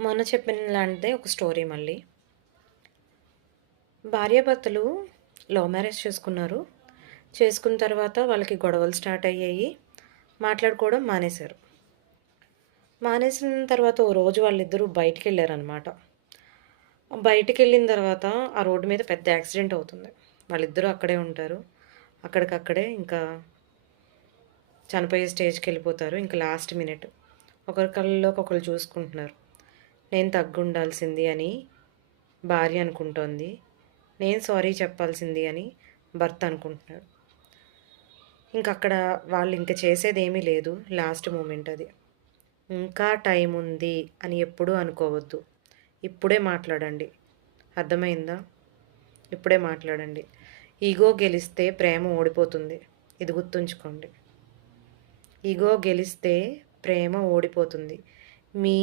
మొన్న చెప్పిన లాంటిదే ఒక స్టోరీ మళ్ళీ. భార్యాభర్తలు లవ్ మ్యారేజ్ చేసుకున్నారు. చేసుకున్న తర్వాత వాళ్ళకి గొడవలు స్టార్ట్ అయ్యాయి. మాట్లాడుకోవడం మానేశారు. మానేసిన తర్వాత ఓ రోజు వాళ్ళిద్దరూ బయటికెళ్లారనమాట. బయటికెళ్ళిన తర్వాత ఆ రోడ్డు మీద పెద్ద యాక్సిడెంట్ అవుతుంది. వాళ్ళిద్దరూ అక్కడే ఉంటారు. అక్కడికక్కడే ఇంకా చనిపోయే స్టేజ్‌కెళ్ళిపోతారు. ఇంక లాస్ట్ మినిట్. ఒకరి కళ్ళలోకి ఒకళ్ళు చూసుకుంటున్నారు. నేను తగ్గుండాల్సింది అని భార్య అనుకుంటోంది. నేను సారీ చెప్పాల్సింది అని భర్త అనుకుంటున్నాడు. ఇంకక్కడ వాళ్ళింక చేసేదేమీ లేదు. లాస్ట్ మూమెంట్ అది. ఇంకా టైం ఉంది అని ఎప్పుడూ అనుకోవద్దు. ఇప్పుడే మాట్లాడండి. అర్థమైందా? ఇప్పుడే మాట్లాడండి. ఈగో గెలిస్తే ప్రేమ ఓడిపోతుంది. ఇది గుర్తుంచుకోండి. ఈగో గెలిస్తే ప్రేమ ఓడిపోతుంది. మీ